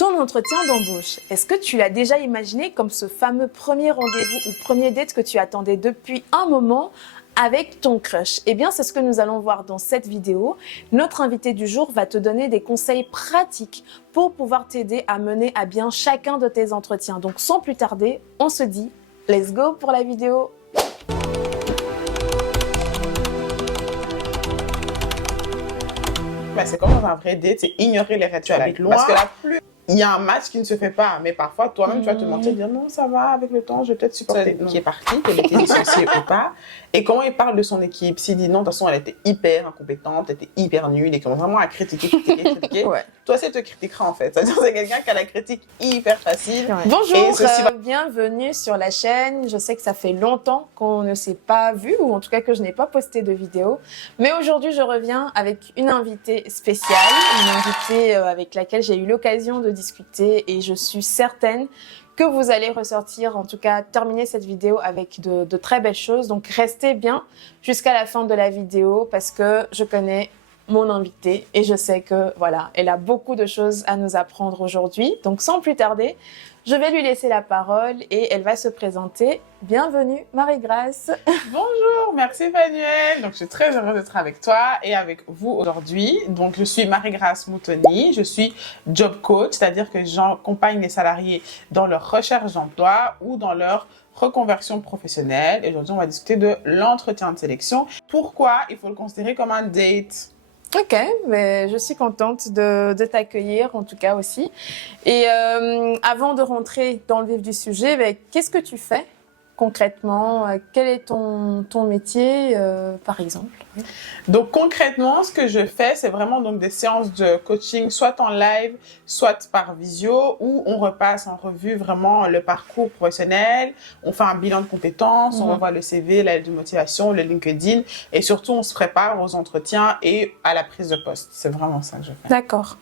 Ton entretien d'embauche, est-ce que tu l'as déjà imaginé comme ce fameux premier rendez-vous ou premier date que tu attendais depuis un moment avec ton crush? Eh bien, c'est ce que nous allons voir dans cette vidéo. Notre invité du jour va te donner des conseils pratiques pour pouvoir t'aider à mener à bien chacun de tes entretiens. Donc, sans plus tarder, on se dit let's go pour la vidéo. C'est comme dans un vrai date, c'est ignorer les red flags. Parce que là, plus il y a un match qui ne se fait pas, mais parfois toi-même tu vas te mentir, dire non, ça va, avec le temps, je vais peut-être supporter. Qui est parti, qu'elle était licenciée ou pas, et comment il parle de son équipe. S'il dit non, de toute façon, elle était hyper incompétente, elle était hyper nulle, et commence vraiment à critiquer. Ouais. Toi, c'est te critiquera en fait. C'est-à-dire c'est quelqu'un qui a la critique hyper facile. Ouais. Bonjour, bienvenue sur la chaîne. Je sais que ça fait longtemps qu'on ne s'est pas vu, ou en tout cas que je n'ai pas posté de vidéo. Mais aujourd'hui, je reviens avec une invitée spéciale, une invitée avec laquelle j'ai eu l'occasion de discuter et je suis certaine que vous allez ressortir, en tout cas terminer cette vidéo avec de très belles choses. Donc restez bien jusqu'à la fin de la vidéo parce que je connais mon invitée et je sais que voilà, elle a beaucoup de choses à nous apprendre aujourd'hui. Donc sans plus tarder, je vais lui laisser la parole et elle va se présenter. Bienvenue Marie-Grâce. Bonjour, merci Fanuel. Donc je suis très heureuse d'être avec toi et avec vous aujourd'hui. Donc je suis Marie-Grâce Moutoni, je suis job coach, c'est-à-dire que j'accompagne les salariés dans leur recherche d'emploi ou dans leur reconversion professionnelle. Et aujourd'hui, on va discuter de l'entretien de sélection. Pourquoi il faut le considérer comme un date? Ok, mais je suis contente de t'accueillir en tout cas aussi. Et avant de rentrer dans le vif du sujet, qu'est-ce que tu fais concrètement? Quel est ton métier par exemple? Donc concrètement, ce que je fais, c'est vraiment donc des séances de coaching, soit en live, soit par visio, où on repasse en revue vraiment le parcours professionnel, on fait un bilan de compétences, on revoit le CV, la lettre de motivation, le LinkedIn, et surtout on se prépare aux entretiens et à la prise de poste. C'est vraiment ça que je fais. D'accord.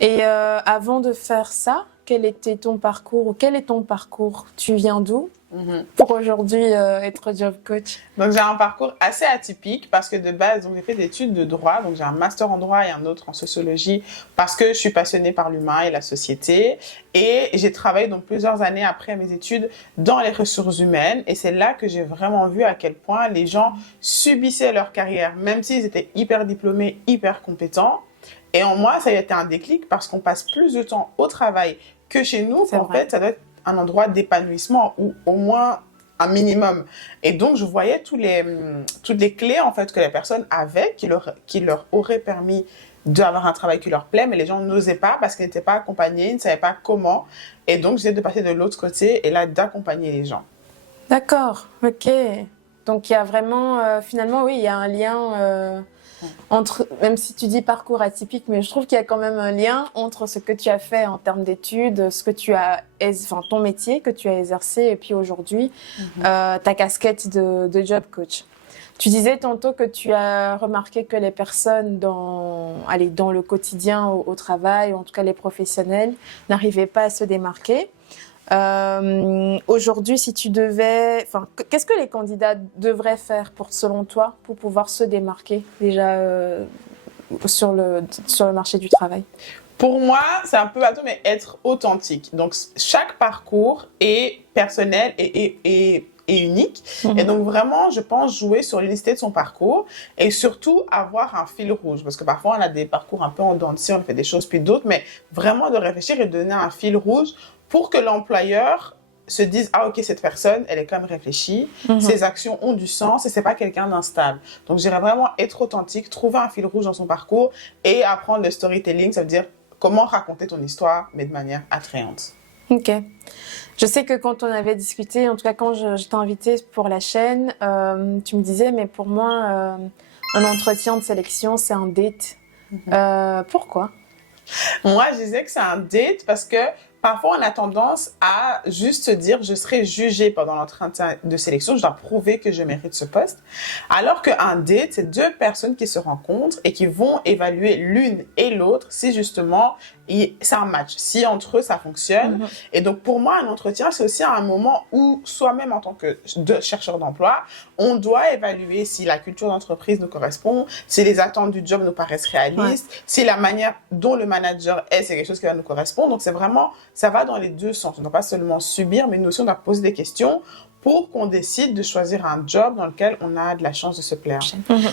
Et avant de faire ça, quel était ton parcours ou quel est ton parcours? Tu viens d'où pour aujourd'hui être job coach? Donc j'ai un parcours assez atypique parce que de base, j'ai fait des études de droit, donc j'ai un master en droit et un autre en sociologie parce que je suis passionnée par l'humain et la société. Et j'ai travaillé donc plusieurs années après mes études dans les ressources humaines et c'est là que j'ai vraiment vu à quel point les gens subissaient leur carrière, même s'ils étaient hyper diplômés, hyper compétents. Et en moi, ça a été un déclic parce qu'on passe plus de temps au travail que chez nous. En fait, ça doit être un endroit d'épanouissement ou au moins un minimum. Et donc, je voyais toutes les clés en fait que les personnes avaient qui leur auraient permis d'avoir un travail qui leur plaît, mais les gens n'osaient pas parce qu'ils n'étaient pas accompagnés, ils ne savaient pas comment. Et donc, j'essayais de passer de l'autre côté et là, d'accompagner les gens. D'accord, ok. Donc, il y a vraiment, finalement, oui, il y a un lien entre, même si tu dis parcours atypique, mais je trouve qu'il y a quand même un lien entre ce que tu as fait en termes d'études, ce que tu as, ton métier que tu as exercé, et puis aujourd'hui, ta casquette de job coach. Tu disais tantôt que tu as remarqué que les personnes dans le quotidien, au travail, ou en tout cas les professionnels, n'arrivaient pas à se démarquer. Aujourd'hui, si tu devais, qu'est-ce que les candidats devraient faire selon toi, pour pouvoir se démarquer déjà sur le marché du travail? Pour moi, c'est un peu bateau, mais être authentique. Donc, chaque parcours est personnel et unique. Et donc, vraiment, je pense jouer sur l'unicité de son parcours et surtout avoir un fil rouge. Parce que parfois, on a des parcours un peu en dents de scie, on fait des choses puis d'autres, mais vraiment de réfléchir et de donner un fil rouge pour que l'employeur se dise « Ah, ok, cette personne, elle est quand même réfléchie, ses actions ont du sens et c'est pas quelqu'un d'instable. » Donc, j'irais vraiment être authentique, trouver un fil rouge dans son parcours et apprendre le storytelling, ça veut dire comment raconter ton histoire, mais de manière attrayante. Ok. Je sais que quand on avait discuté, en tout cas quand je t'ai invitée pour la chaîne, tu me disais, mais pour moi, un entretien de sélection, c'est un date. Pourquoi? Moi, je disais que c'est un date parce que parfois, on a tendance à juste se dire « je serai jugée pendant l'entretien de sélection, je dois prouver que je mérite ce poste ». Alors qu'un date, c'est deux personnes qui se rencontrent et qui vont évaluer l'une et l'autre si justement c'est un match. Si entre eux, ça fonctionne. Et donc, pour moi, un entretien, c'est aussi un moment où soi-même, en tant que chercheur d'emploi, on doit évaluer si la culture d'entreprise nous correspond, si les attentes du job nous paraissent réalistes, si la manière dont le manager est, c'est quelque chose qui va nous correspondre. Donc, c'est vraiment, ça va dans les deux sens. On ne doit pas seulement subir, mais nous aussi, on doit poser des questions pour qu'on décide de choisir un job dans lequel on a de la chance de se plaire.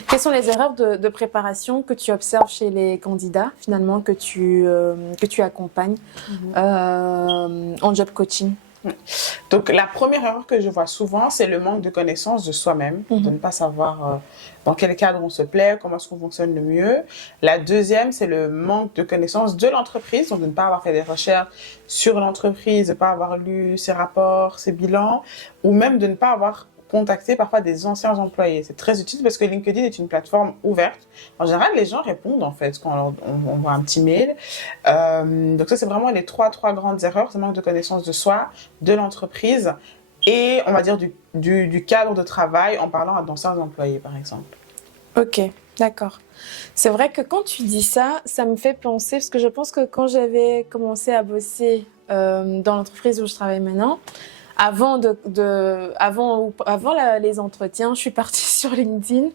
Quelles sont les erreurs de préparation que tu observes chez les candidats, finalement, que tu accompagnes en job coaching? Donc, la première erreur que je vois souvent, c'est le manque de connaissance de soi-même, de ne pas savoir dans quel cadre on se plaît, comment est-ce qu'on fonctionne le mieux. La deuxième, c'est le manque de connaissance de l'entreprise, donc de ne pas avoir fait des recherches sur l'entreprise, de ne pas avoir lu ses rapports, ses bilans, ou même de ne pas avoir contacté parfois des anciens employés. C'est très utile parce que LinkedIn est une plateforme ouverte. En général, les gens répondent en fait quand on voit un petit mail. Donc ça, c'est vraiment les trois grandes erreurs. Ce manque de connaissance de soi, de l'entreprise et on va dire du cadre de travail en parlant à d'anciens employés par exemple. Ok, d'accord. C'est vrai que quand tu dis ça, ça me fait penser, parce que je pense que quand j'avais commencé à bosser dans l'entreprise où je travaille maintenant, avant les entretiens, je suis partie sur LinkedIn.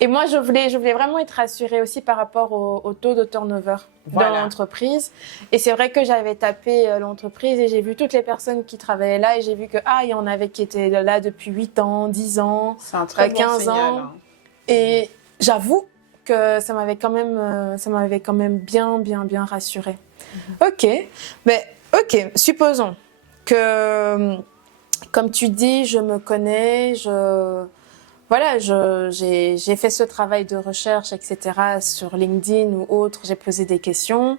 Et moi, je voulais vraiment être rassurée aussi par rapport au taux de turnover dans l'entreprise. Et c'est vrai que j'avais tapé l'entreprise et j'ai vu toutes les personnes qui travaillaient là et j'ai vu il y en avait qui étaient là depuis 8 ans, 10 ans, c'est un très 15 bon ans. signal, hein. Et j'avoue que ça m'avait quand même bien rassurée. Ok, mais ok, supposons que comme tu dis, je me connais, j'ai fait ce travail de recherche, etc. sur LinkedIn ou autre, j'ai posé des questions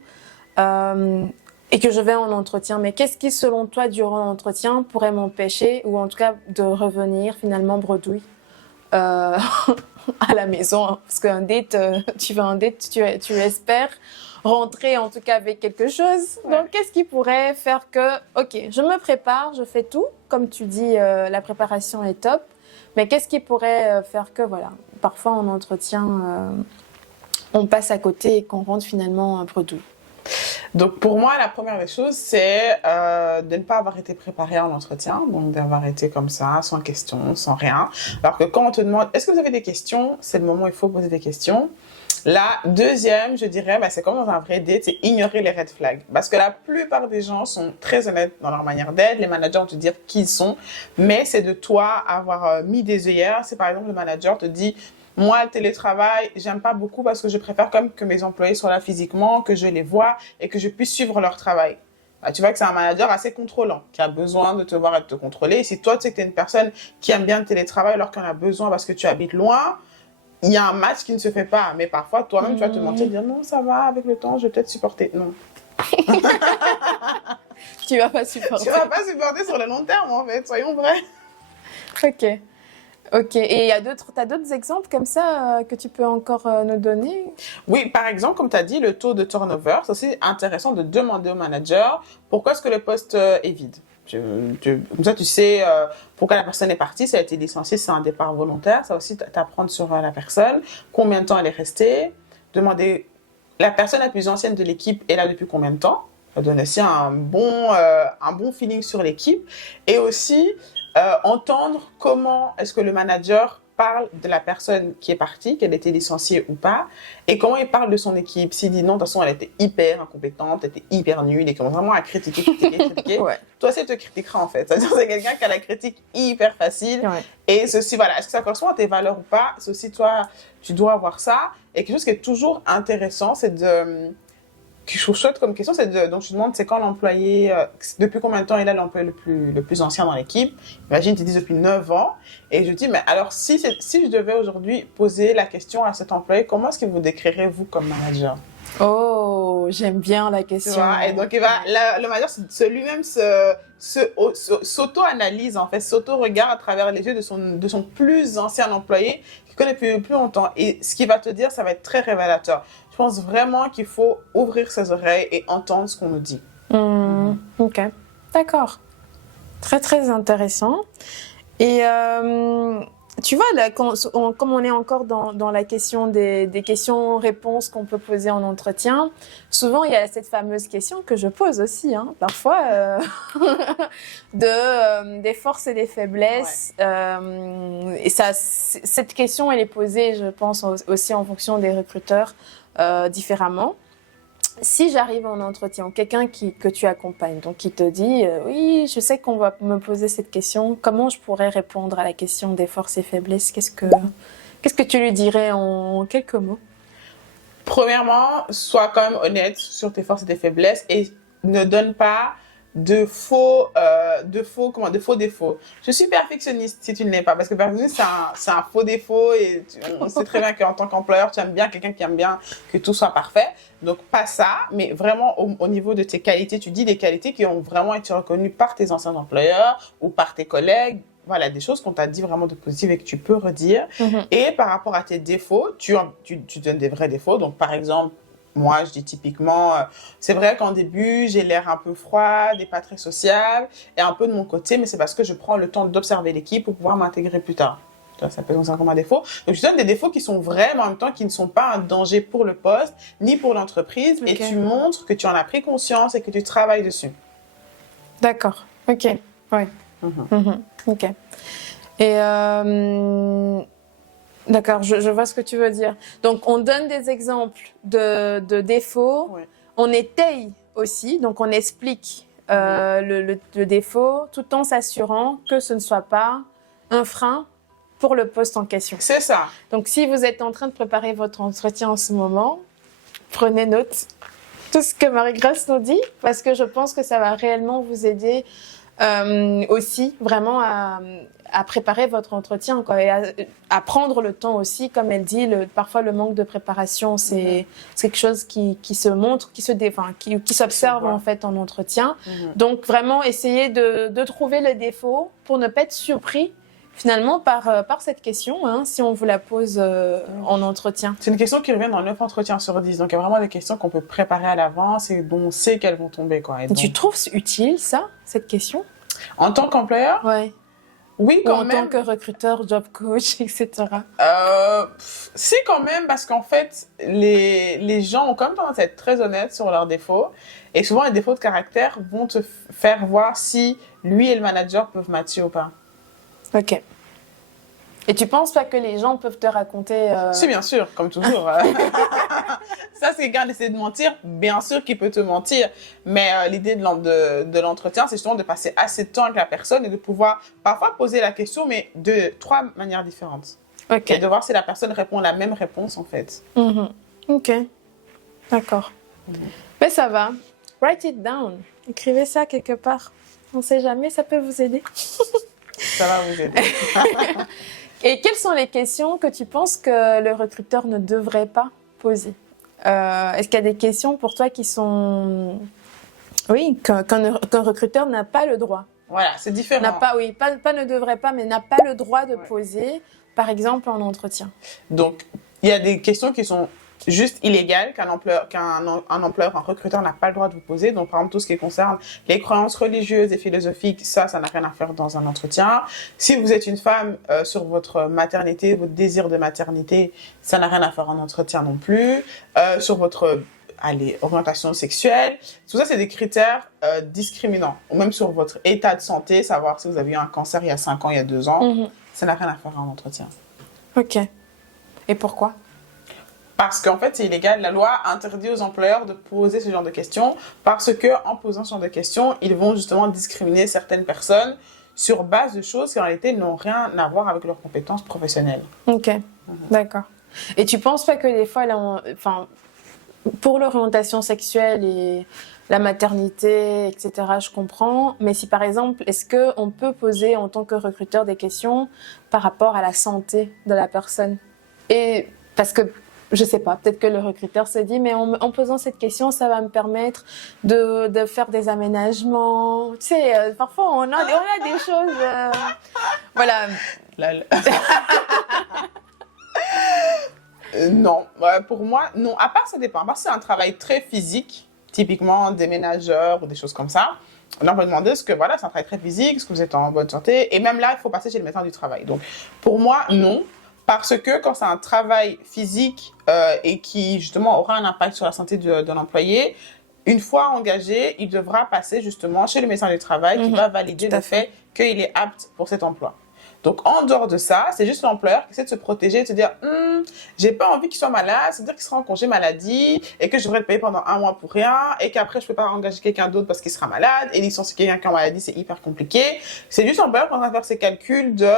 et que je vais en entretien. Mais qu'est-ce qui, selon toi, durant l'entretien, pourrait m'empêcher ou en tout cas de revenir finalement bredouille à la maison, hein, parce qu'un date, tu vas un date, tu espères rentrer en tout cas avec quelque chose. Ouais. Donc, qu'est-ce qui pourrait faire que, ok, je me prépare, je fais tout, comme tu dis, la préparation est top, mais qu'est-ce qui pourrait faire que, voilà, parfois en entretien, on passe à côté et qu'on rentre finalement bredouille? Donc, pour moi, la première des choses, c'est de ne pas avoir été préparé en entretien, donc d'avoir été comme ça, sans question, sans rien. Alors que quand on te demande, est-ce que vous avez des questions? C'est le moment où il faut poser des questions. La deuxième, je dirais, c'est comme dans un vrai date, c'est ignorer les red flags. Parce que la plupart des gens sont très honnêtes dans leur manière d'être. Les managers vont te dire qui ils sont, mais c'est de toi avoir mis des œillères. Si par exemple le manager te dit, moi, le télétravail, j'aime pas beaucoup parce que je préfère comme que mes employés soient là physiquement, que je les vois et que je puisse suivre leur travail. Bah, tu vois que c'est un manager assez contrôlant, qui a besoin de te voir et de te contrôler. Et si toi, tu sais que tu es une personne qui aime bien le télétravail alors qu'on a besoin parce que tu habites loin, il y a un match qui ne se fait pas. Mais parfois, toi-même, tu vas te mentir et dire non, ça va, avec le temps, je vais peut-être supporter. Non. Tu vas pas supporter. Tu vas pas supporter sur le long terme, en fait, soyons vrais. Ok. Et t'as d'autres exemples comme ça que tu peux encore nous donner? Oui, par exemple, comme tu as dit, le taux de turnover, c'est aussi intéressant de demander au manager pourquoi est-ce que le poste est vide. Comme ça, tu sais pourquoi la personne est partie, ça a été licencié, c'est un départ volontaire. Ça aussi t'apprendre sur la personne, combien de temps elle est restée, demander la personne la plus ancienne de l'équipe est là depuis combien de temps. Ça donne aussi un bon feeling sur l'équipe. Et aussi, entendre comment est-ce que le manager parle de la personne qui est partie, qu'elle était licenciée ou pas, et comment il parle de son équipe. S'il dit non, de toute façon, elle était hyper incompétente, elle était hyper nulle, et commence vraiment à critiquer. Ouais. Toi, c'est te critiquera en fait. C'est-à-dire c'est quelqu'un qui a la critique hyper facile. Ouais. Et ceci, voilà, est-ce que ça correspond à tes valeurs ou pas? C'est aussi toi, tu dois avoir ça. Et quelque chose qui est toujours intéressant, c'est que je trouve chouette comme question, donc je te demande, c'est quand l'employé, depuis combien de temps il est l'employé le plus ancien dans l'équipe? Imagine, tu dis depuis 9 ans. Et je dis, mais alors, si je devais aujourd'hui poser la question à cet employé, comment est-ce que vous décrirez vous comme manager? Oh, j'aime bien la question. Tu vois, et donc, le manager, lui-même s'auto-analyse, en fait, s'auto-regarde à travers les yeux de son plus ancien employé, qui connaît plus longtemps. Et ce qu'il va te dire, ça va être très révélateur. Je pense vraiment qu'il faut ouvrir ses oreilles et entendre ce qu'on nous dit. Ok, d'accord. Très, très intéressant. Et Tu vois, là, comme on est encore dans la question des questions-réponses qu'on peut poser en entretien, souvent il y a cette fameuse question que je pose aussi, hein, parfois, des forces et des faiblesses. Et ça, cette question, elle est posée, je pense, aussi en fonction des recruteurs différemment. Si j'arrive en entretien, quelqu'un que tu accompagnes, donc qui te dit oui, je sais qu'on va me poser cette question, comment je pourrais répondre à la question des forces et faiblesses? Qu'est-ce que tu lui dirais en quelques mots? Premièrement, sois quand même honnête sur tes forces et tes faiblesses et ne donne pas de faux défauts. Je suis perfectionniste si tu ne l'es pas, parce que perfectionniste c'est un faux défaut et on sait très bien qu'en tant qu'employeur, tu aimes bien quelqu'un qui aime bien que tout soit parfait. Donc pas ça, mais vraiment au niveau de tes qualités, tu dis des qualités qui ont vraiment été reconnues par tes anciens employeurs ou par tes collègues. Voilà, des choses qu'on t'a dit vraiment de positives et que tu peux redire. Et par rapport à tes défauts, tu donnes des vrais défauts. Donc, par exemple, moi, je dis typiquement, c'est vrai qu'en début, j'ai l'air un peu froide et pas très sociable et un peu de mon côté, mais c'est parce que je prends le temps d'observer l'équipe pour pouvoir m'intégrer plus tard. Ça peut être comme un défaut. Donc, tu donnes des défauts qui sont vrais, mais en même temps qui ne sont pas un danger pour le poste ni pour l'entreprise. Et tu montres que tu en as pris conscience et que tu travailles dessus. D'accord. Ok. Ouais. Ok. Et d'accord, je vois ce que tu veux dire. Donc, on donne des exemples de défauts. Ouais. On étaye aussi, donc on explique le défaut, tout en s'assurant que ce ne soit pas un frein pour le poste en question. C'est ça. Donc, si vous êtes en train de préparer votre entretien en ce moment, prenez note de tout ce que Marie-Grace nous dit, parce que je pense que ça va réellement vous aider aussi vraiment à préparer votre entretien, quoi, et à prendre le temps aussi, comme elle dit, parfois le manque de préparation, c'est quelque chose qui se montre, qui s'observe en fait en entretien. Donc vraiment essayer de trouver le défaut pour ne pas être surpris finalement par cette question, hein, si on vous la pose en entretien. C'est une question qui revient dans 9 entretiens sur 10. Donc, il y a vraiment des questions qu'on peut préparer à l'avance et dont on sait qu'elles vont tomber, quoi. Et donc... Tu trouves utile, ça, cette question? En tant qu'employeur? Ouais. Oui, quand même. En tant que recruteur, job coach, etc. C'est quand même parce qu'en fait, les gens ont quand même tendance à être très honnêtes sur leurs défauts. Et souvent, les défauts de caractère vont te faire voir si lui et le manager peuvent matcher ou pas. Ok. Et tu penses pas que les gens peuvent te raconter... Si, bien sûr, comme toujours. Ça, c'est quelqu'un d'essayer de mentir. Bien sûr qu'il peut te mentir. Mais l'idée de l'entretien, c'est justement de passer assez de temps avec la personne et de pouvoir parfois poser la question, mais de 3 manières différentes. Ok. Et de voir si la personne répond la même réponse, en fait. Ok. D'accord. Mais ça va. Write it down. Écrivez ça quelque part. On ne sait jamais, ça peut vous aider. Ça va vous aider. Et quelles sont les questions que tu penses que le recruteur ne devrait pas poser? Est-ce qu'il y a des questions pour toi qui sont... Oui, qu'un recruteur n'a pas le droit? Voilà, c'est différent. Pas ne devrait pas, mais n'a pas le droit de poser, par exemple, en entretien. Donc, il y a des questions qui sont juste illégales qu'un employeur, un recruteur n'a pas le droit de vous poser. Donc, par exemple, tout ce qui concerne les croyances religieuses et philosophiques, ça n'a rien à faire dans un entretien. Si vous êtes une femme, sur votre maternité, votre désir de maternité, ça n'a rien à faire en entretien non plus. Sur votre orientation sexuelle, tout ça, c'est des critères discriminants. Ou même sur votre état de santé, savoir si vous avez eu un cancer il y a 5 ans, il y a 2 ans, ça n'a rien à faire en entretien. Ok. Et pourquoi? Parce qu'en fait, c'est illégal. La loi interdit aux employeurs de poser ce genre de questions parce qu'en posant ce genre de questions, ils vont justement discriminer certaines personnes sur base de choses qui en réalité n'ont rien à voir avec leurs compétences professionnelles. Ok, d'accord. Et tu penses pas que des fois, pour l'orientation sexuelle et la maternité, etc., je comprends, mais si par exemple, est-ce qu'on peut poser en tant que recruteur des questions par rapport à la santé de la personne? Et parce que je sais pas, peut-être que le recruteur se dit, mais en posant cette question, ça va me permettre de faire des aménagements. Tu sais, parfois on a des choses... Voilà. Non, pour moi, non. À part, ça dépend. À part, c'est un travail très physique. typiquement des ménageurs ou des choses comme ça. Là, on va demander est-ce que voilà, c'est un travail très physique, est-ce que vous êtes en bonne santé? Et même là, il faut passer chez le médecin du travail. Donc, pour moi, non. Parce que quand c'est un travail physique et qui, justement, aura un impact sur la santé de l'employé, une fois engagé, il devra passer, justement, chez le médecin du travail qui va valider le fait qu'il est apte pour cet emploi. Donc, en dehors de ça, c'est juste l'employeur qui essaie de se protéger et de se dire j'ai pas envie qu'il soit malade, c'est-à-dire qu'il sera en congé maladie et que je devrais le payer pendant 1 mois pour rien et qu'après, je peux pas engager quelqu'un d'autre parce qu'il sera malade et licencier quelqu'un qui est en maladie, c'est hyper compliqué. C'est juste l'employeur qui va faire ses calculs de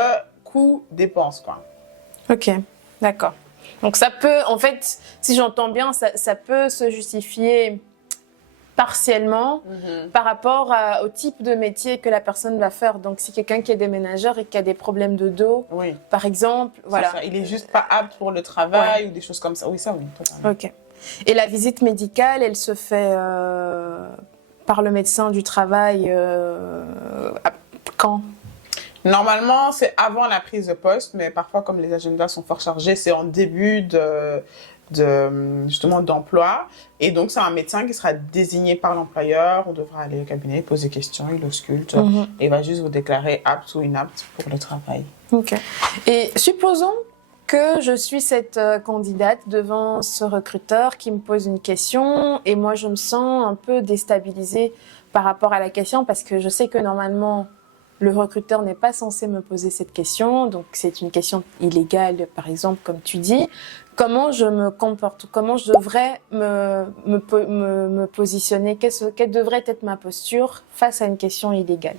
coûts-dépenses, quoi. Ok, d'accord. Donc, ça peut, en fait, si j'entends bien, ça peut se justifier partiellement par rapport au type de métier que la personne va faire. Donc, si quelqu'un qui est déménageur et qui a des problèmes de dos, par exemple, voilà. Ça. Il est juste pas apte pour le travail ou des choses comme ça. Oui, ça, oui. Totalement. Ok. Et la visite médicale, elle se fait par le médecin du travail quand? Normalement, c'est avant la prise de poste, mais parfois, comme les agendas sont fort chargés, c'est en début justement d'emploi. Et donc, c'est un médecin qui sera désigné par l'employeur. On devra aller au cabinet, poser des questions, il ausculte et il va juste vous déclarer apte ou inapte pour le travail. Ok. Et supposons que je suis cette candidate devant ce recruteur qui me pose une question et moi, je me sens un peu déstabilisée par rapport à la question parce que je sais que normalement, le recruteur n'est pas censé me poser cette question, donc c'est une question illégale, par exemple, comme tu dis. Comment je me comporte? Comment je devrais me positionner? Quelle devrait être ma posture face à une question illégale?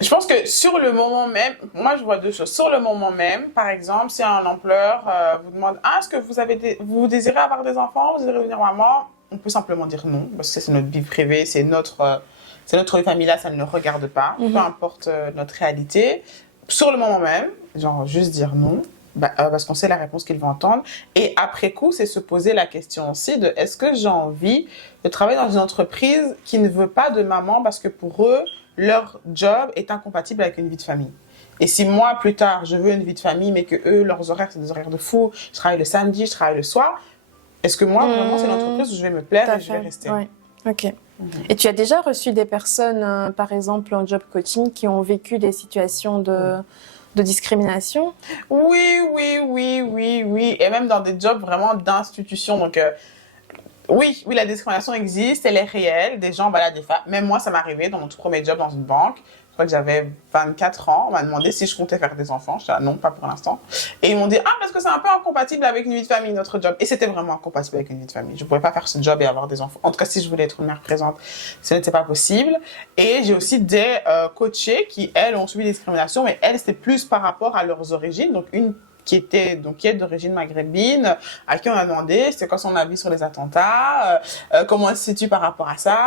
Je pense que sur le moment même, moi je vois 2 choses. Sur le moment même, par exemple, si un employeur vous demande « Ah, est-ce que vous désirez avoir des enfants? Vous désirez devenir maman ?» On peut simplement dire non, parce que c'est notre vie privée, c'est notre vie familiale, ça ne nous regarde pas, peu importe notre réalité. Sur le moment même, genre juste dire non, parce qu'on sait la réponse qu'ils vont entendre. Et après coup, c'est se poser la question aussi de est-ce que j'ai envie de travailler dans une entreprise qui ne veut pas de maman parce que pour eux, leur job est incompatible avec une vie de famille. Et si moi, plus tard, je veux une vie de famille, mais que eux, leurs horaires, c'est des horaires de fou, je travaille le samedi, je travaille le soir, est-ce que moi, vraiment, c'est l'entreprise où je vais me plaire et je vais rester? Oui. Ok. Et tu as déjà reçu des personnes, par exemple, en job coaching, qui ont vécu des situations de discrimination? Oui. Et même dans des jobs vraiment d'institution. Donc, oui, la discrimination existe, elle est réelle. Des gens, des femmes. Même moi, ça m'est arrivé dans mon tout premier job dans une banque. Je crois que j'avais 24 ans. On m'a demandé si je comptais faire des enfants. Je dis non, pas pour l'instant. Et ils m'ont dit, parce que c'est un peu incompatible avec une vie de famille, notre job. Et c'était vraiment incompatible avec une vie de famille. Je ne pouvais pas faire ce job et avoir des enfants. En tout cas, si je voulais être une mère présente, ce n'était pas possible. Et j'ai aussi des coachés qui, elles, ont subi des discriminations, mais elles, c'était plus par rapport à leurs origines. Donc, une qui est d'origine maghrébine, à qui on a demandé c'était quoi son avis sur les attentats, comment elle se situe par rapport à ça,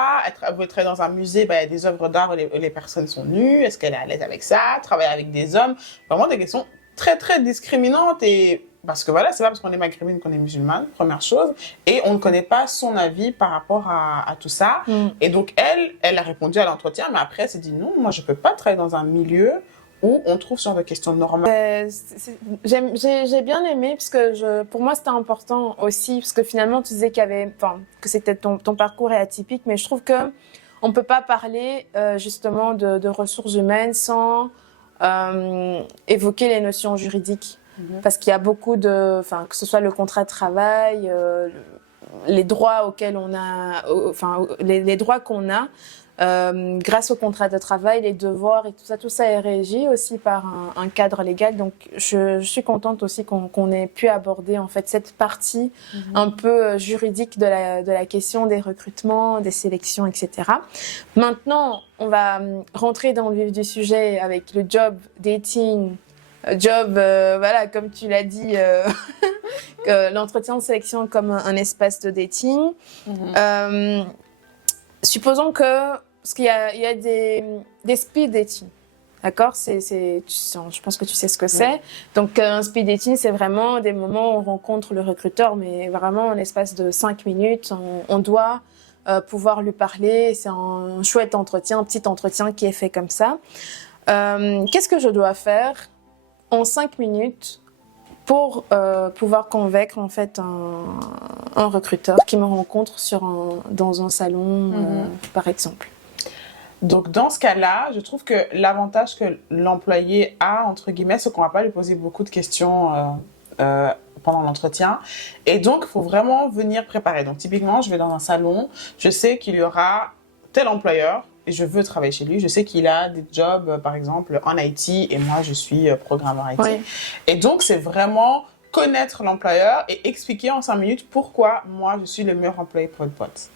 vous êtes dans un musée, il y a des œuvres d'art où les personnes sont nues, est-ce qu'elle est à l'aise avec ça, travailler avec des hommes, vraiment des questions très très discriminantes et parce que c'est pas parce qu'on est maghrébine qu'on est musulmane, première chose, et on ne connaît pas son avis par rapport à tout ça. Et donc elle a répondu à l'entretien, mais après elle s'est dit non, moi je peux pas travailler dans un milieu où on trouve ce genre de questions normales. J'ai bien aimé parce que pour moi c'était important aussi parce que finalement tu disais que c'était ton parcours est atypique, mais je trouve que on peut pas parler justement de ressources humaines sans évoquer les notions juridiques parce qu'il y a beaucoup que ce soit le contrat de travail, les droits auxquels on a, les droits qu'on a. Grâce au contrat de travail, les devoirs et tout ça est régi aussi par un cadre légal. Donc, je suis contente aussi qu'on ait pu aborder en fait cette partie un peu juridique de la question des recrutements, des sélections, etc. Maintenant, on va rentrer dans le vif du sujet avec le job dating. Comme tu l'as dit, l'entretien de sélection comme un espace de dating. Supposons parce qu'il y a des speed dating, d'accord? Je pense que tu sais ce que c'est. Donc, un speed dating, c'est vraiment des moments où on rencontre le recruteur, mais vraiment en l'espace de 5 minutes, on doit pouvoir lui parler. C'est un chouette entretien, un petit entretien qui est fait comme ça. Qu'est-ce que je dois faire en 5 minutes pour pouvoir convaincre en fait un recruteur qui me rencontre dans un salon, par exemple. Donc, dans ce cas-là, je trouve que l'avantage que l'employé a, entre guillemets, c'est qu'on ne va pas lui poser beaucoup de questions pendant l'entretien. Et donc, il faut vraiment venir préparer. Donc, typiquement, je vais dans un salon, je sais qu'il y aura tel employeur et je veux travailler chez lui. Je sais qu'il a des jobs, par exemple, en IT et moi, je suis programmeur IT. Oui. Et donc, c'est vraiment connaître l'employeur et expliquer en 5 minutes pourquoi moi, je suis le meilleur employé pour votre boîte.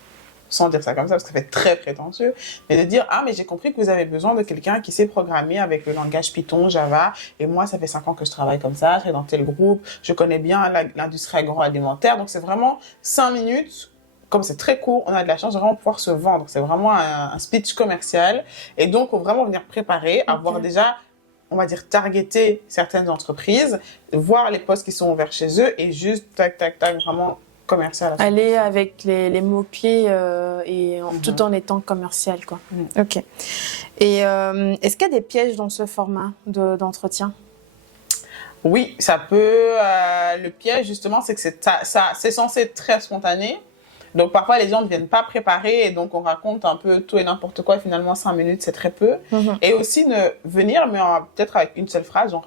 Sans dire ça comme ça, parce que ça fait très prétentieux, mais de dire « Ah, mais j'ai compris que vous avez besoin de quelqu'un qui sait programmer avec le langage Python, Java, et moi, ça fait 5 ans que je travaille comme ça, je suis dans tel groupe, je connais bien l'industrie agroalimentaire. » Donc, c'est vraiment 5 minutes, comme c'est très court, on a de la chance de vraiment pouvoir se vendre. C'est vraiment un speech commercial, et donc, il faut vraiment venir préparer, avoir déjà, on va dire, targeter certaines entreprises, voir les postes qui sont ouverts chez eux, et juste, tac, tac, tac, vraiment commercial. Aller avec les mots-clés tout en étant commercial, quoi. Ok. Et est-ce qu'il y a des pièges dans ce format d'entretien? Oui, ça peut. Le piège, justement, c'est que c'est censé être très spontané. Donc, parfois, les gens ne viennent pas préparer et donc on raconte un peu tout et n'importe quoi. Et finalement, 5 minutes, c'est très peu. Et aussi, venir, mais peut-être avec une seule phrase, genre,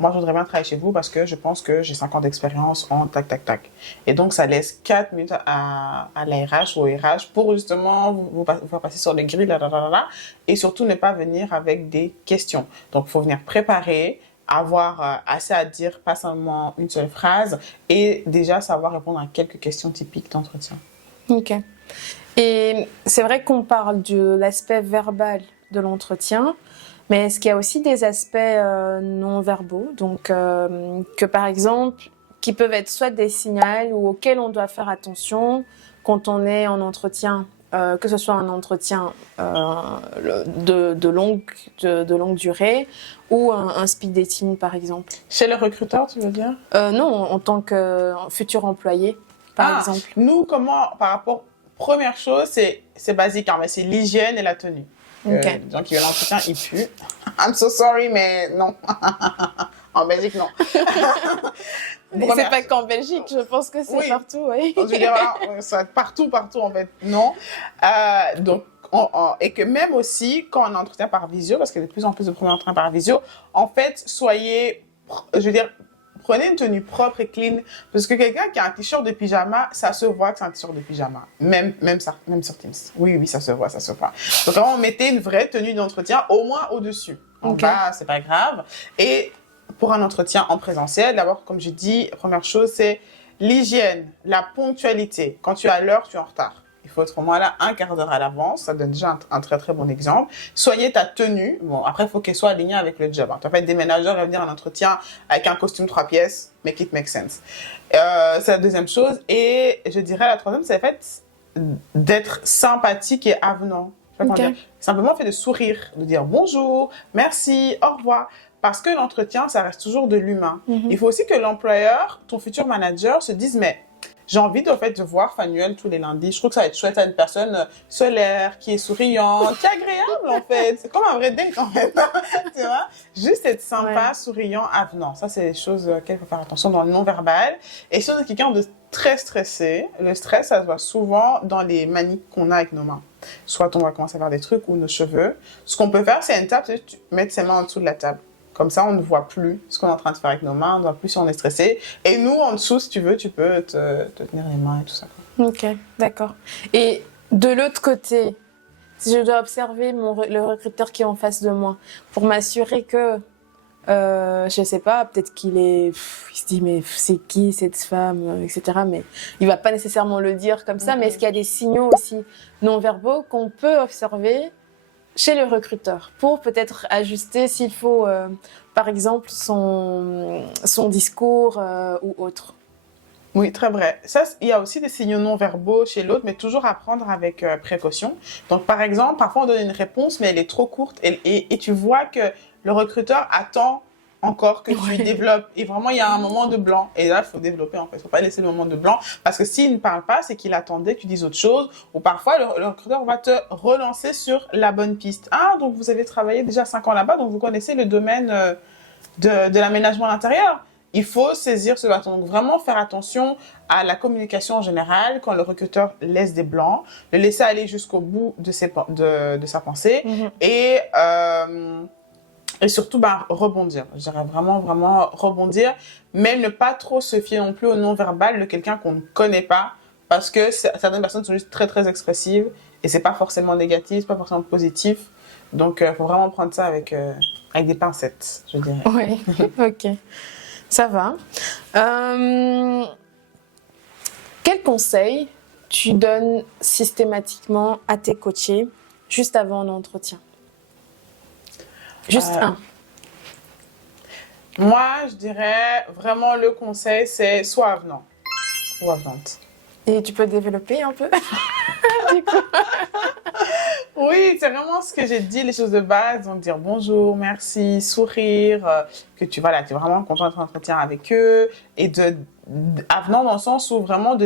moi, je voudrais bien travailler chez vous parce que je pense que j'ai 5 ans d'expérience en tac, tac, tac. Et donc, ça laisse 4 minutes à la RH ou au RH pour justement vous faire passer sur les grilles, là, et surtout ne pas venir avec des questions. Donc, il faut venir préparer, avoir assez à dire, pas seulement une seule phrase, et déjà savoir répondre à quelques questions typiques d'entretien. Ok. Et c'est vrai qu'on parle de l'aspect verbal de l'entretien, mais est-ce qu'il y a aussi des aspects non verbaux, donc que par exemple, qui peuvent être soit des signaux ou auxquels on doit faire attention quand on est en entretien, que ce soit un entretien de longue durée ou un speed dating par exemple. Chez le recruteur, tu veux dire? Non, en tant que futur employé, par exemple. Nous, par rapport, première chose, c'est basique, hein, mais c'est l'hygiène et la tenue. Okay. Les gens qui viennent à l'entretien, ils puent. I'm so sorry, mais non. En Belgique, non. C'est pas qu'en Belgique, je pense que c'est partout, oui. Je veux dire, voilà, ça, partout, en fait, non. Donc, et que même aussi, quand on entretient par visio, parce qu'il y a de plus en plus de premiers entretiens par visio, en fait, soyez, je veux dire, prenez une tenue propre et clean, parce que quelqu'un qui a un t-shirt de pyjama, ça se voit que c'est un t-shirt de pyjama, même sur Teams. Oui, ça se voit. Donc, vraiment, mettez une vraie tenue d'entretien, au moins au-dessus. En bas, c'est pas grave. Et pour un entretien en présentiel, d'abord, comme je dis, première chose, c'est l'hygiène, la ponctualité. Quand tu es à l'heure, tu es en retard. Il faut être au moins là un quart d'heure à l'avance. Ça donne déjà un très, très bon exemple. Soyez ta tenue. Bon, après, il faut qu'elle soit alignée avec le job. Tu vas pas être déménageur et venir à un entretien avec un costume 3 pièces. Make it make sense. C'est la deuxième chose. Et je dirais la troisième, c'est le fait d'être sympathique et avenant. Simplement fait de sourire, de dire bonjour, merci, au revoir. Parce que l'entretien, ça reste toujours de l'humain. Il faut aussi que l'employeur, ton futur manager, se dise, mais j'ai envie de voir Fanuel tous les lundis. Je trouve que ça va être chouette à une personne solaire, qui est souriante, qui est agréable en fait. C'est comme un vrai date en fait. Tu vois? Juste être sympa, souriant, avenant. Ça, c'est des choses auxquelles il faut faire attention dans le non-verbal. Et si on est quelqu'un de très stressé, le stress, ça se voit souvent dans les manies qu'on a avec nos mains. Soit on va commencer à faire des trucs ou nos cheveux. Ce qu'on peut faire, c'est une table, c'est mettre ses mains en dessous de la table. Comme ça, on ne voit plus ce qu'on est en train de faire avec nos mains, on ne voit plus si on est stressé. Et nous, en dessous, si tu veux, tu peux te tenir les mains et tout ça. Ok, d'accord. Et de l'autre côté, si je dois observer le recruteur qui est en face de moi, pour m'assurer que, je sais pas, peut-être il se dit, mais c'est qui cette femme, etc. Mais il va pas nécessairement le dire comme ça, mais est-ce qu'il y a des signaux aussi non-verbaux qu'on peut observer chez le recruteur pour peut-être ajuster s'il faut, par exemple, son discours ou autre. Oui, très vrai. Ça, il y a aussi des signaux non-verbaux chez l'autre, mais toujours à prendre avec précaution. Donc, par exemple, parfois on donne une réponse, mais elle est trop courte et tu vois que le recruteur attend encore que tu développes. Et vraiment, il y a un moment de blanc. Et là, il faut développer, en fait. Il ne faut pas laisser le moment de blanc. Parce que s'il ne parle pas, c'est qu'il attendait que tu dises autre chose. Ou parfois, le recruteur va te relancer sur la bonne piste. Ah, donc vous avez travaillé déjà 5 ans là-bas, donc vous connaissez le domaine de l'aménagement à l'intérieur. il faut saisir ce bâton. Donc, vraiment faire attention à la communication en général quand le recruteur laisse des blancs, le laisser aller jusqu'au bout de sa pensée et surtout, rebondir. Je dirais vraiment, vraiment rebondir, mais ne pas trop se fier non plus au non-verbal de quelqu'un qu'on ne connaît pas, parce que certaines personnes sont juste très, très expressives et c'est pas forcément négatif, c'est pas forcément positif. Donc, faut vraiment prendre ça avec des pincettes, je dirais. Oui, ok. Ça va. Quel conseil tu donnes systématiquement à tes coachés juste avant l'entretien? Juste un. Moi, je dirais vraiment le conseil, c'est sois avenant ou avenante. Et tu peux développer un peu du coup. Oui, c'est vraiment ce que j'ai dit, les choses de base, donc dire bonjour, merci, sourire, que tu es vraiment content d'être en entretien avec eux, et avenant dans le sens où vraiment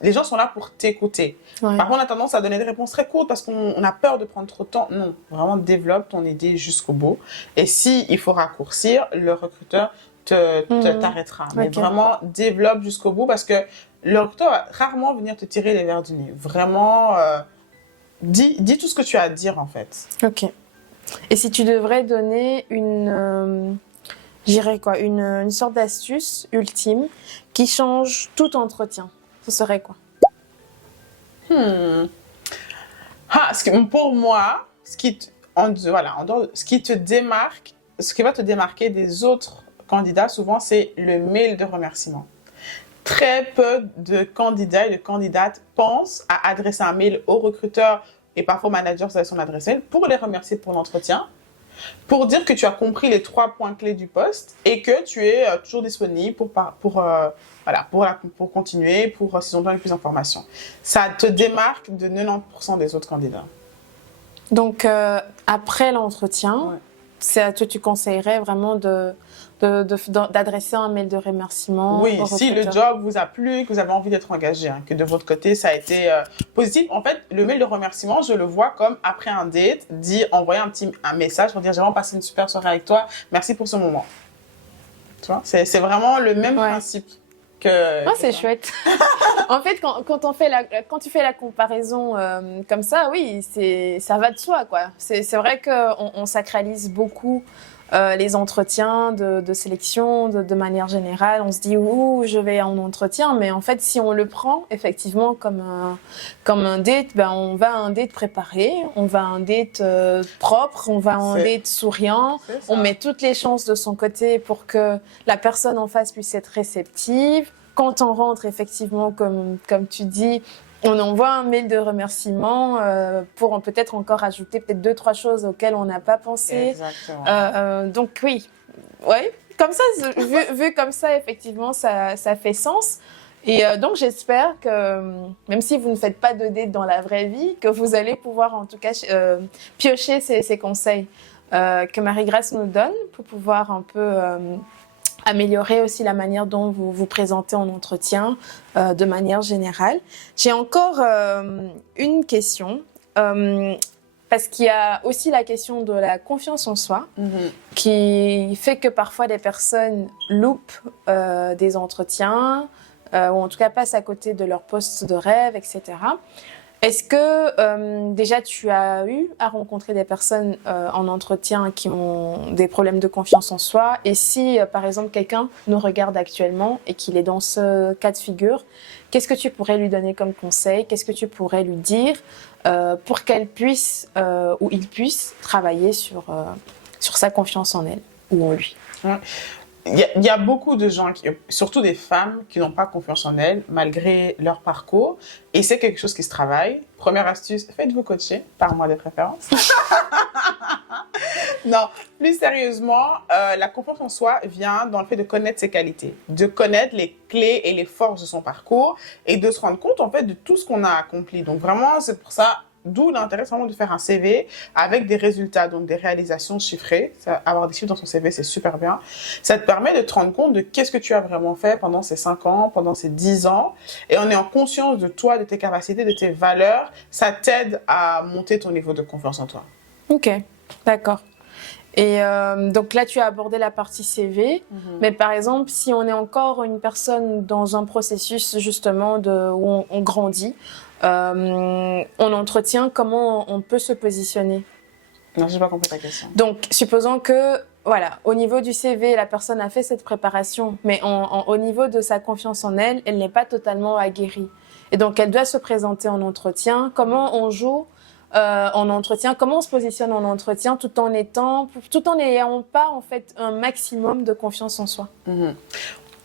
les gens sont là pour t'écouter. Ouais. Parfois, on a tendance à donner des réponses très courtes parce qu'on a peur de prendre trop de temps. Non, vraiment développe ton idée jusqu'au bout. Et si il faut raccourcir, le recruteur t'arrêtera. Mais vraiment développe jusqu'au bout parce que le recruteur va rarement venir te tirer les verres du nez. Vraiment, dis tout ce que tu as à dire en fait. Ok. Et si tu devrais donner une sorte d'astuce ultime qui change tout entretien, ce serait quoi? Pour moi, ce qui te démarque, ce qui va te démarquer des autres candidats, souvent, c'est le mail de remerciement. Très peu de candidats et de candidates pensent à adresser un mail au recruteur et parfois au manager, ça son adresse mail, pour les remercier pour l'entretien, pour dire que tu as compris les 3 points clés du poste et que tu es toujours disponible pour continuer, s'ils ont besoin de plus d'informations. Ça te démarque de 90% des autres candidats. Donc, après l'entretien, tu conseillerais vraiment d'adresser un mail de remerciement? Oui, si le job vous a plu, que vous avez envie d'être engagé, que de votre côté, ça a été positif. En fait, le mail de remerciement, je le vois comme après un date, envoyer un message pour dire « J'ai vraiment passé une super soirée avec toi, merci pour ce moment ». Tu vois, c'est vraiment le même principe. C'est chouette. En fait, quand tu fais la comparaison comme ça, oui, ça va de soi, quoi. C'est vrai qu'on sacralise beaucoup les entretiens de sélection de manière générale. On se dit, je vais en entretien, mais en fait, si on le prend effectivement comme un date, on va à un date préparé, on va à un date propre, on va à un date souriant, on met toutes les chances de son côté pour que la personne en face puisse être réceptive. Quand on rentre, effectivement, comme tu dis, on envoie un mail de remerciement pour peut-être encore ajouter 2-3 choses auxquelles on n'a pas pensé. Exactement. Donc oui, comme ça, vu comme ça, effectivement, ça fait sens. Et donc j'espère que, même si vous ne faites pas de date dans la vraie vie, que vous allez pouvoir en tout cas piocher ces conseils que Marie-Grâce nous donne pour pouvoir un peu améliorer aussi la manière dont vous vous présentez en entretien de manière générale. J'ai encore une question, parce qu'il y a aussi la question de la confiance en soi, qui fait que parfois des personnes loupent des entretiens, ou en tout cas passent à côté de leur poste de rêve, etc. Est-ce que déjà tu as eu à rencontrer des personnes en entretien qui ont des problèmes de confiance en soi? Et si par exemple quelqu'un nous regarde actuellement et qu'il est dans ce cas de figure, qu'est-ce que tu pourrais lui donner comme conseil? Qu'est-ce que tu pourrais lui dire pour qu'elle puisse ou il puisse travailler sur sa confiance en elle ou en lui? Il y a beaucoup de gens, surtout des femmes, qui n'ont pas confiance en elles, malgré leur parcours. Et c'est quelque chose qui se travaille. Première astuce, faites-vous coacher, par moi de préférence. Non, plus sérieusement, la confiance en soi vient dans le fait de connaître ses qualités, de connaître les clés et les forces de son parcours et de se rendre compte, en fait, de tout ce qu'on a accompli. Donc vraiment, c'est pour ça... D'où l'intérêt vraiment de faire un CV avec des résultats, donc des réalisations chiffrées. Avoir des chiffres dans son CV, c'est super bien. Ça te permet de te rendre compte de qu'est-ce que tu as vraiment fait pendant ces 5 ans, pendant ces 10 ans. Et en ayant conscience de toi, de tes capacités, de tes valeurs, ça t'aide à monter ton niveau de confiance en toi. Ok, d'accord. Et donc là, tu as abordé la partie CV, mais par exemple, si on est encore une personne dans un processus justement où on grandit, en entretien, comment on peut se positionner? Non, j'ai pas compris ta question. Donc, supposons que, voilà, au niveau du CV, la personne a fait cette préparation, mais au niveau de sa confiance en elle, elle n'est pas totalement aguerrie. Et donc, elle doit se présenter en entretien. Comment on joue en entretien? Comment on se positionne en entretien tout en n'ayant pas, en fait, un maximum de confiance en soi?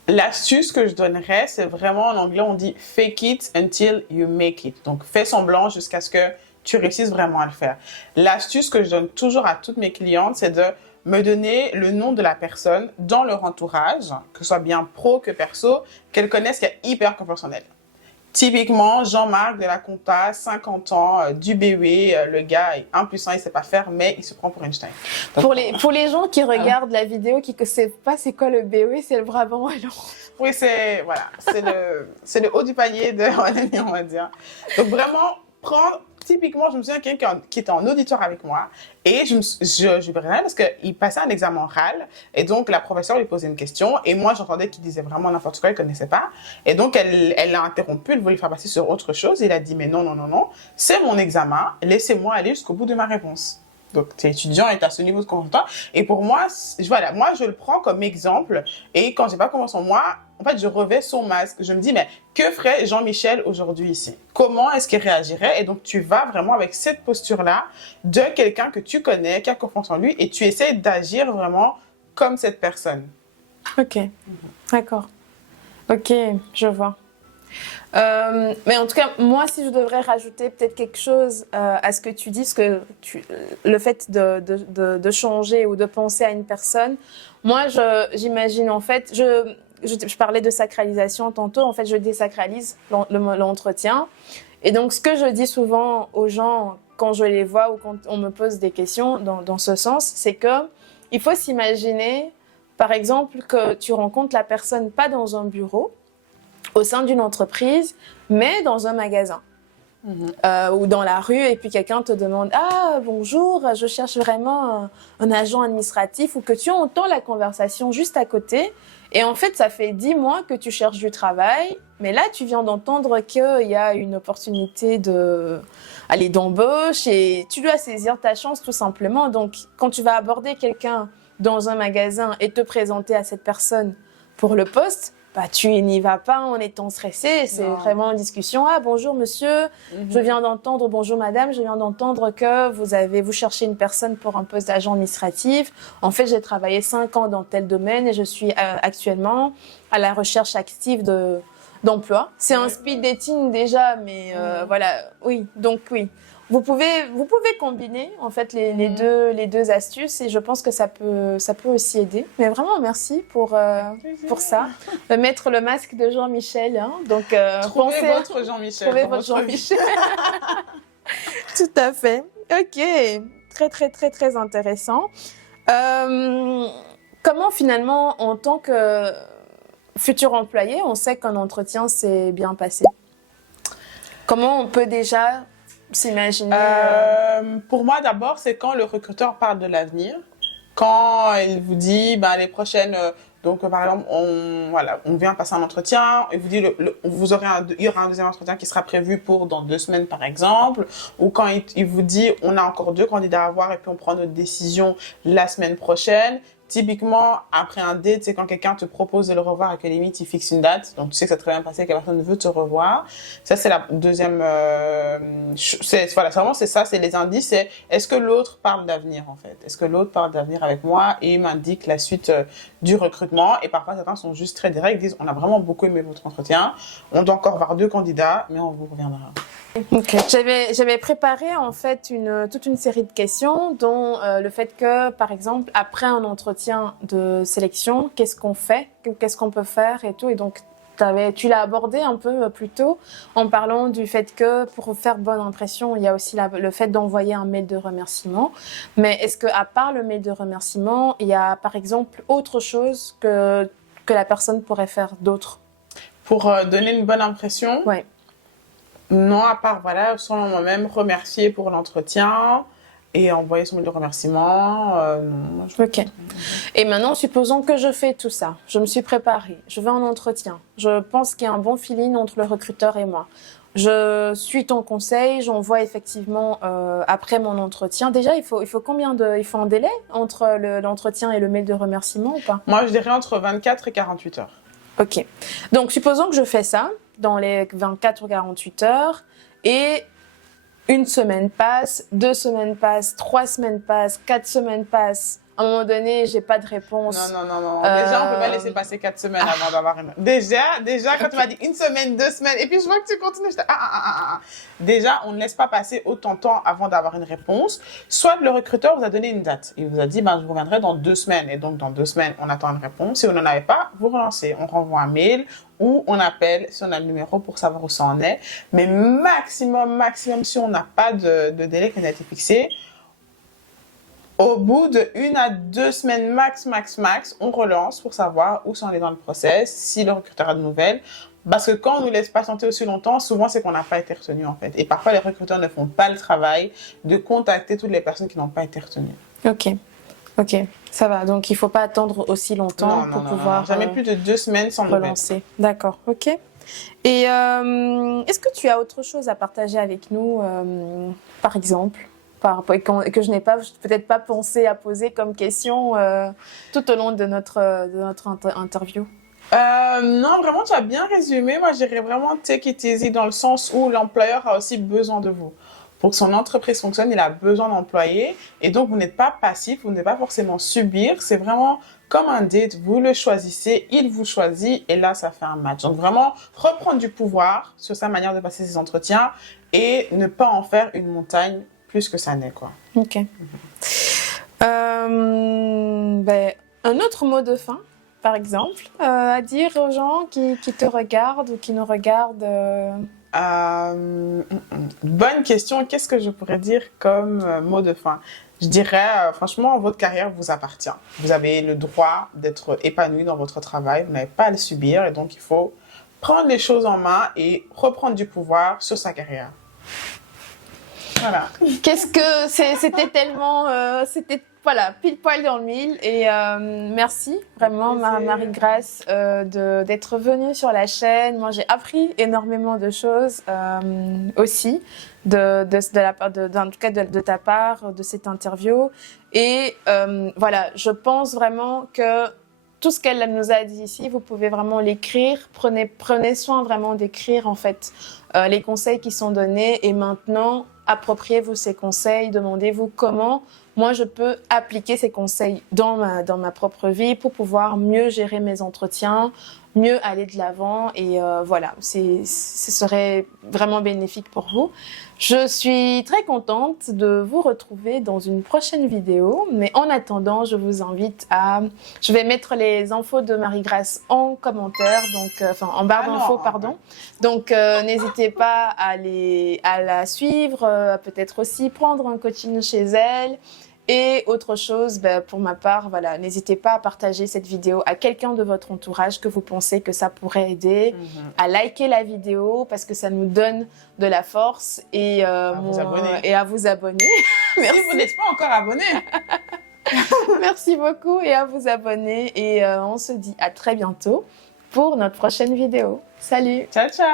L'astuce que je donnerais, c'est vraiment, en anglais, on dit fake it until you make it. Donc, fais semblant jusqu'à ce que tu réussisses vraiment à le faire. L'astuce que je donne toujours à toutes mes clientes, c'est de me donner le nom de la personne dans leur entourage, que ce soit bien pro que perso, qu'elles connaissent, qui est hyper confiance en elle. Typiquement, Jean-Marc de la compta, 50 ans, du BW, le gars est impuissant, il sait pas faire, mais il se prend pour Einstein. Donc, Pour les gens qui regardent la vidéo, qui ne savent pas c'est quoi le BW, c'est le Brabant wallon. oui, c'est le haut du panier de Wallonie, on va dire. Donc vraiment, typiquement, je me souviens quelqu'un qui était en auditoire avec moi et je rien parce qu'il passait un examen oral et donc la professeure lui posait une question et moi j'entendais qu'il disait vraiment n'importe quoi, il connaissait pas et donc elle l'a interrompu, elle voulait le faire passer sur autre chose et il a dit mais non, non, non, non, c'est mon examen, laissez-moi aller jusqu'au bout de ma réponse. Donc, tu es étudiant et tu as ce niveau de compétence. Et pour moi, voilà, moi, je le prends comme exemple. Et quand j'ai pas confiance en moi, en fait, je revais son masque. Je me dis, mais que ferait Jean-Michel aujourd'hui ici? Comment est-ce qu'il réagirait? Et donc, tu vas vraiment avec cette posture-là de quelqu'un que tu connais, qui a confiance en lui, et tu essaies d'agir vraiment comme cette personne. Ok, d'accord. Ok, je vois. Mais en tout cas, moi, si je devrais rajouter peut-être quelque chose à ce que tu dis, le fait de changer ou de penser à une personne, moi, j'imagine en fait, je parlais de sacralisation tantôt, en fait, je désacralise l'entretien. Et donc, ce que je dis souvent aux gens quand je les vois ou quand on me pose des questions dans ce sens, c'est que il faut s'imaginer, par exemple, que tu rencontres la personne pas dans un bureau, au sein d'une entreprise, mais dans un magasin ou dans la rue, et puis quelqu'un te demande « Ah, bonjour, je cherche vraiment un agent administratif » ou que tu entends la conversation juste à côté, et en fait, ça fait 10 mois que tu cherches du travail, mais là, tu viens d'entendre qu'il y a une opportunité d'embauche, et tu dois saisir ta chance tout simplement. Donc, quand tu vas aborder quelqu'un dans un magasin et te présenter à cette personne pour le poste, bah, tu n'y vas pas en étant stressé, c'est vraiment une discussion. Ah, bonjour monsieur, je viens d'entendre, bonjour madame, je viens d'entendre que vous cherchez une personne pour un poste d'agent administratif. En fait, j'ai travaillé 5 ans dans tel domaine et je suis actuellement à la recherche active d'emploi. C'est un speed dating déjà, mais voilà, oui, donc oui. Vous pouvez combiner en fait les deux astuces et je pense que ça peut aussi aider. Mais vraiment merci pour ça. Mettre le masque de Jean-Michel, hein. Donc trouvez votre Jean-Michel. Trouvez votre Jean-Michel. Tout à fait. Ok, très très très très intéressant. Comment finalement en tant que futur employé, on sait qu'un entretien s'est bien passé? Comment on peut déjà s'imaginer Pour moi, d'abord, c'est quand le recruteur parle de l'avenir. Quand il vous dit, ben, les prochaines... donc, par exemple, on vient passer un entretien, il vous dit, il y aura un deuxième entretien qui sera prévu pour dans 2 semaines, par exemple. Ou quand il vous dit, on a encore 2 candidats à voir et puis on prend notre décision la semaine prochaine. Typiquement, après un date, c'est quand quelqu'un te propose de le revoir et que limite, il fixe une date. Donc, tu sais que ça a très bien passé et que la personne veut te revoir. Ça, c'est la deuxième... c'est ça, c'est les indices. C'est est-ce que l'autre parle d'avenir, en fait? Est-ce que l'autre parle d'avenir avec moi et m'indique la suite du recrutement? Et parfois, certains sont juste très directs, disent, on a vraiment beaucoup aimé votre entretien. On doit encore voir 2 candidats, mais on vous reviendra. Okay. J'avais préparé en fait toute une série de questions, dont le fait que, par exemple, après un entretien de sélection, qu'est-ce qu'on fait, qu'est-ce qu'on peut faire et tout. Et donc, tu l'as abordé un peu plus tôt en parlant du fait que pour faire bonne impression, il y a aussi le fait d'envoyer un mail de remerciement. Mais est-ce que, à part le mail de remerciement, il y a par exemple autre chose que la personne pourrait faire d'autre? Pour donner une bonne impression? Ouais. Non, à part, voilà, sans moi-même remercier pour l'entretien. et envoyer son mail de remerciement. Non, Ok. Et maintenant, supposons que je fais tout ça. Je me suis préparée. Je vais en entretien. Je pense qu'il y a un bon feeling entre le recruteur et moi. Je suis ton conseil. J'envoie effectivement après mon entretien. Déjà, il faut un délai entre l'entretien et le mail de remerciement ou pas? Moi, je dirais entre 24 et 48 heures. Ok. Donc, supposons que je fais ça dans les 24 ou 48 heures et une semaine passe, 2 semaines passent, 3 semaines passent, 4 semaines passent. À un moment donné, j'ai pas de réponse. Non. Déjà, on peut pas laisser passer 4 semaines avant d'avoir une... Déjà, quand tu m'as dit 1 semaine, 2 semaines, et puis je vois que tu continues, j'étais Déjà, on ne laisse pas passer autant de temps avant d'avoir une réponse. Soit le recruteur vous a donné une date. Il vous a dit, je reviendrai dans 2 semaines. Et donc, dans 2 semaines, on attend une réponse. Si vous n'en avez pas, vous relancez. On renvoie un mail ou on appelle si on a le numéro pour savoir où ça en est. Mais maximum, si on n'a pas de délai qui n'a été fixé, au bout de 1 à 2 semaines max, on relance pour savoir où sont les dans le process, si le recruteur a de nouvelles. Parce que quand on nous laisse patienter aussi longtemps, souvent c'est qu'on n'a pas été retenu en fait. Et parfois les recruteurs ne font pas le travail de contacter toutes les personnes qui n'ont pas été retenues. Ok, ça va. Donc il faut pas attendre aussi longtemps pour pouvoir jamais plus de 2 semaines sans relancer. D'accord, ok. Et est-ce que tu as autre chose à partager avec nous, par exemple? Que je n'ai peut-être pas pensé à poser comme question tout au long de notre interview. Non, vraiment, tu as bien résumé. Moi, je dirais vraiment take it easy dans le sens où l'employeur a aussi besoin de vous. Pour que son entreprise fonctionne, il a besoin d'employés. Et donc, vous n'êtes pas passif, vous n'êtes pas forcément subir. C'est vraiment comme un date. Vous le choisissez, il vous choisit et là, ça fait un match. Donc, vraiment, reprendre du pouvoir sur sa manière de passer ses entretiens et ne pas en faire une montagne plus que ça n'est, quoi. Ok. Un autre mot de fin, par exemple, à dire aux gens qui te regardent ou qui nous regardent. Bonne question. Qu'est-ce que je pourrais dire comme mot de fin? Je dirais, franchement, votre carrière vous appartient. Vous avez le droit d'être épanoui dans votre travail. Vous n'avez pas à le subir et donc il faut prendre les choses en main et reprendre du pouvoir sur sa carrière. Voilà. C'était tellement, voilà, pile poil dans le mille. Et merci vraiment Marie-Grâce d'être venue sur la chaîne. Moi, j'ai appris énormément de choses aussi en tout cas de ta part, de cette interview. Et voilà, je pense vraiment que tout ce qu'elle nous a dit ici, vous pouvez vraiment l'écrire. Prenez soin vraiment d'écrire en fait les conseils qui sont donnés. Et maintenant, appropriez-vous ces conseils. Demandez-vous comment moi je peux appliquer ces conseils dans ma propre vie pour pouvoir mieux gérer mes entretiens, mieux aller de l'avant. Et voilà, ce serait vraiment bénéfique pour vous. Je suis très contente de vous retrouver dans une prochaine vidéo. Mais en attendant, je vous invite je vais mettre les infos de Marie-Grâce en commentaire, en barre d'infos, pardon. Donc, n'hésitez pas à la suivre, peut-être aussi prendre un coaching chez elle. Et autre chose, pour ma part, voilà, n'hésitez pas à partager cette vidéo à quelqu'un de votre entourage que vous pensez que ça pourrait aider, à liker la vidéo parce que ça nous donne de la force et à vous abonner. Merci. Si vous n'êtes pas encore abonné. Merci beaucoup et à vous abonner et on se dit à très bientôt pour notre prochaine vidéo. Salut. Ciao, ciao.